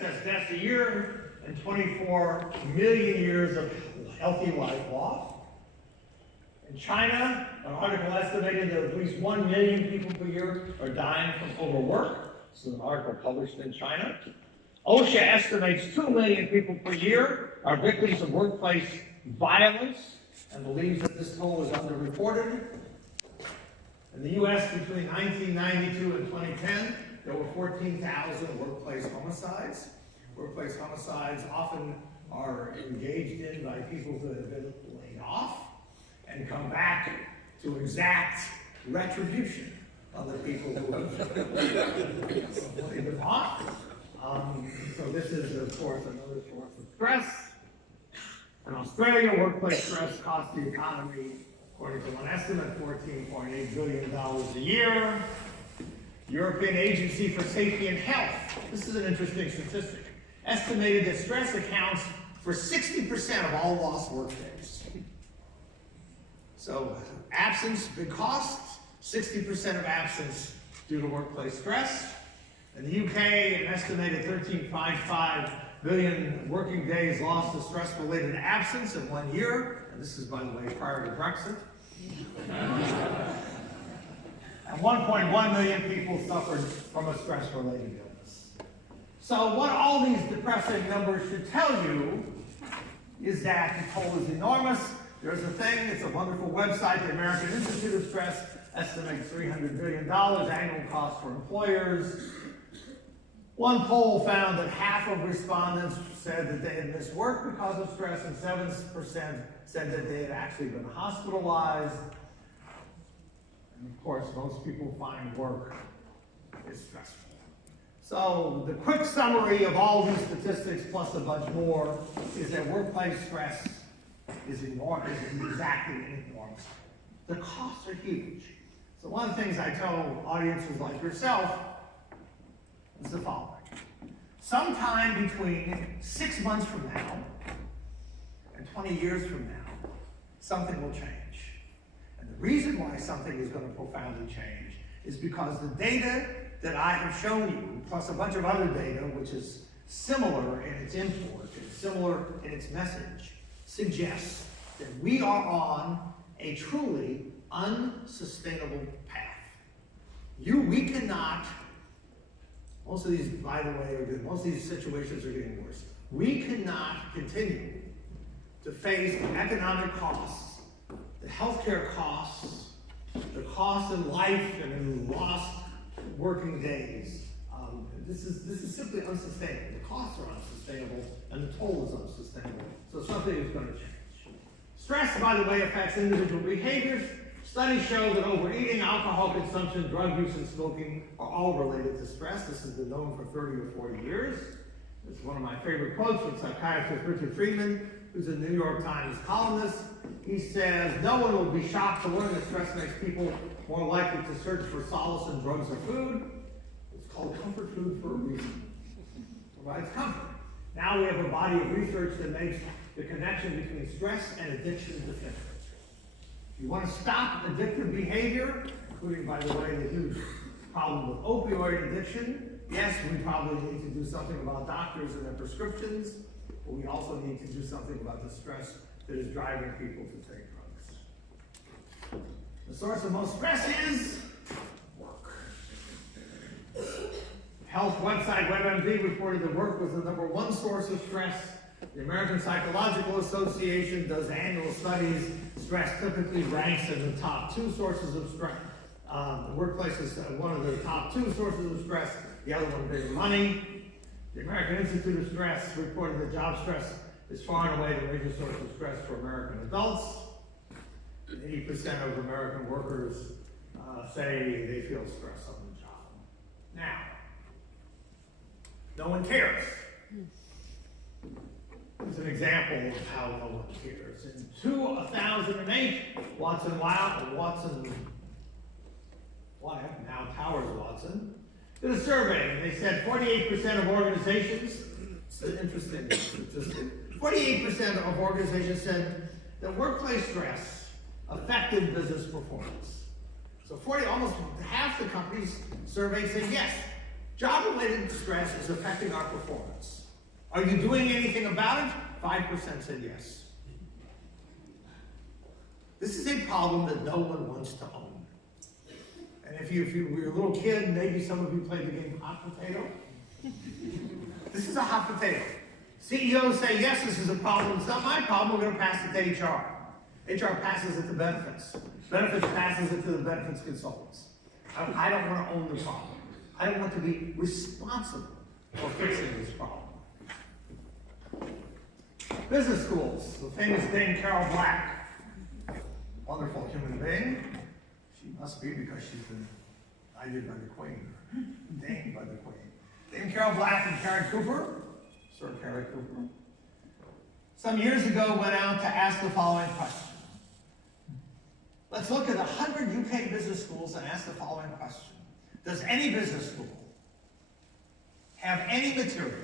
deaths a year and 24 million years of healthy life lost. In China, an article estimated that at least 1 million people per year are dying from overwork. This is an article published in China. OSHA estimates 2 million people per year are victims of workplace violence and believes that this toll is underreported. In the U.S., between 1992 and 2010, there were 14,000 workplace homicides. Workplace homicides often are engaged in by people who have been laid off and come back to exact retribution on the people who have laid them off. So this is, of course, another source of stress. In Australia, workplace stress costs the economy, according to one estimate, $14.8 billion a year. European Agency for Safety and Health, this is an interesting statistic, estimated that stress accounts for 60% of all lost work days. So absence, big costs, 60% of absence due to workplace stress. In the UK, an estimated 13.55 billion working days lost to stress-related absence in 1 year. And this is, by the way, prior to Brexit. And 1.1 million people suffered from a stress-related illness. So what all these depressing numbers should tell you is that the toll is enormous. There's a thing, it's a wonderful website, the American Institute of Stress estimates $300 billion annual cost for employers. One poll found that half of respondents said that they had missed work because of stress, and 7% said that they had actually been hospitalized. And of course, most people find work is stressful. So the quick summary of all these statistics plus a bunch more is that workplace stress is enormous, exactly enormous. The costs are huge. So one of the things I tell audiences like yourself is the following. Sometime between 6 months from now and 20 years from now, something will change. And the reason why something is going to profoundly change is because the data that I have shown you, plus a bunch of other data, which is similar in its import and similar in its message, suggests that we are on a truly unsustainable path. We cannot, most of these, by the way, most of these situations are getting worse. We cannot continue to face the economic costs, the healthcare costs, the cost in life and in lost working days. This is simply unsustainable. The costs are unsustainable and the toll is unsustainable. So something is going to change. Stress, by the way, affects individual behaviors. Studies show that overeating, alcohol consumption, drug use, and smoking are all related to stress. This has been known for 30 or 40 years. It's one of my favorite quotes from psychiatrist Richard Friedman, who's a New York Times columnist. He says, "No one will be shocked to learn that stress makes people more likely to search for solace in drugs or food. It's called comfort food for a reason. It provides comfort." Now we have a body of research that makes the connection between stress and addiction definitive. If you want to stop addictive behavior, including, by the way, the huge problem with opioid addiction, yes, we probably need to do something about doctors and their prescriptions, but we also need to do something about the stress that is driving people to take drugs. The source of most stress is work. Health website WebMD reported that work was the #1 source of stress. The American Psychological Association does annual studies. Stress typically ranks in the top 2 sources of stress. The workplace is one of the top 2 sources of stress, the other one being money. The American Institute of Stress reported that job stress is far and away the major source of stress for American adults. 80% of American workers say they feel stress on the job. Now, no one cares. Here's an example of how no one cares. In 2008, Watson Wyatt, now Towers Watson, did a survey, and they said 48% of organizations, it's an interesting statistic, 48% of organizations said that workplace stress affected business performance. So almost half the companies surveyed said yes, Job-related stress is affecting our performance. Are you doing anything about it? 5% said yes. This is a problem that no one wants to own. And if you were a little kid, maybe some of you played the game hot potato. This is a hot potato. CEOs say, yes, this is a problem. It's not my problem. We're going to pass it to HR. HR passes it to benefits. Benefits passes it to the benefits consultants. I don't want to own the problem. I don't want to be responsible for fixing this problem. Business schools. The famous Dame Carol Black. Wonderful human being. She must be, because she's been knighted by the Queen. Named by the Queen. Dame Carol Black and Karen Cooper. Sir Karen Cooper. Some years ago went out to ask the following question. Let's look at 100 UK business schools and ask the following question. Does any business school have any material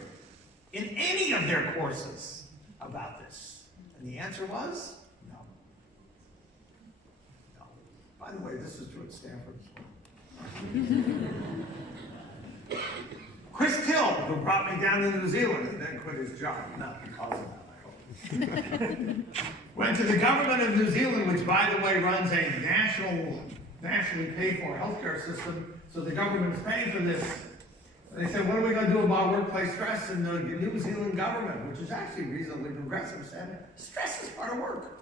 in any of their courses about this? And the answer was no. No. By the way, this is true at Stanford as well. Chris Till, who brought me down to New Zealand and then quit his job, not because of that, I hope. Went to the government of New Zealand, which, by the way, runs a nationally paid for healthcare system, so the government is paying for this. And they said, what are we going to do about workplace stress? And the New Zealand government, which is actually reasonably progressive, said, stress is part of work.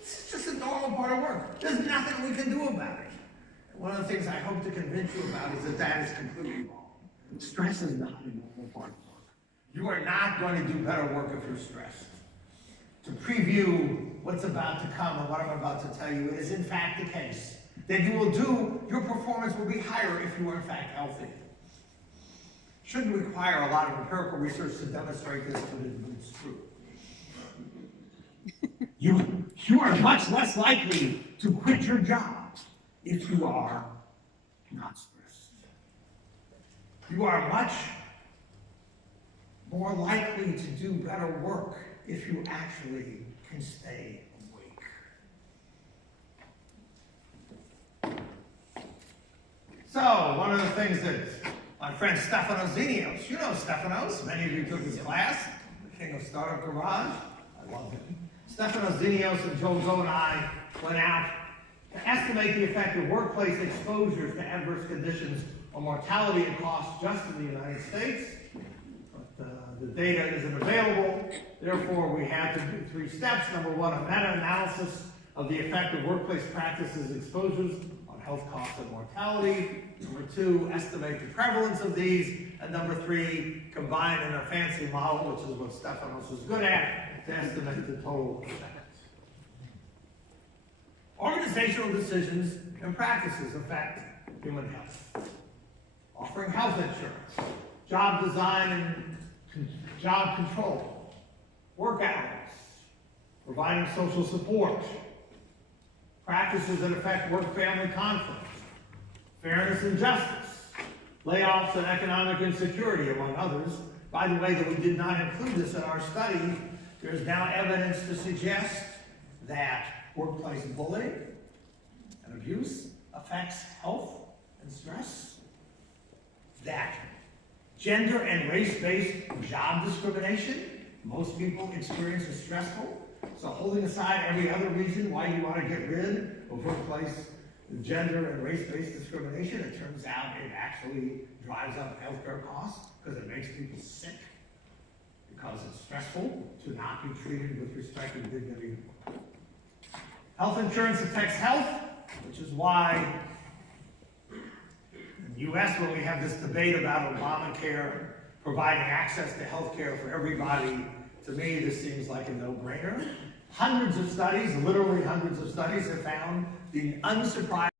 It's just a normal part of work. There's nothing we can do about it. And one of the things I hope to convince you about is that that is completely wrong. Stress is not a normal part of work. You are not going to do better work if you're stressed. To preview what's about to come and what I'm about to tell you, it is in fact the case that your performance will be higher if you are in fact healthy. Shouldn't require a lot of empirical research to demonstrate this, but it's true. You are much less likely to quit your job if you are not stressed. You are much more likely to do better work if you actually can stay awake. So, one of the things that my friend Stefanos Zinios, you know Stefanos, many of you took his class, the king of Startup Garage, I love him. Stefanos Zinios and Joel Zoe and I went out to estimate the effect of workplace exposures to adverse conditions on mortality and costs just in the United States. The data isn't available, therefore we had to do 3 steps. Number 1, a meta-analysis of the effect of workplace practices exposures on health costs and mortality. Number 2, estimate the prevalence of these. And number 3, combine in a fancy model, which is what Stefanos is good at, to estimate the total effect. Organizational decisions and practices affect human health. Offering health insurance, job design and job control, work hours, providing social support, practices that affect work-family conflict, fairness and justice, layoffs and economic insecurity, among others. By the way, that we did not include this in our study, there's now evidence to suggest that workplace bullying and abuse affects health and stress, that gender and race-based job discrimination, most people experience as stressful. So holding aside every other reason why you want to get rid of workplace gender and race-based discrimination, it turns out it actually drives up healthcare costs because it makes people sick, because it's stressful to not be treated with respect and dignity. Health insurance affects health, which is why in the U.S., when we have this debate about Obamacare providing access to health care for everybody, to me this seems like a no-brainer. Hundreds of studies, literally hundreds of studies, have found the unsurprising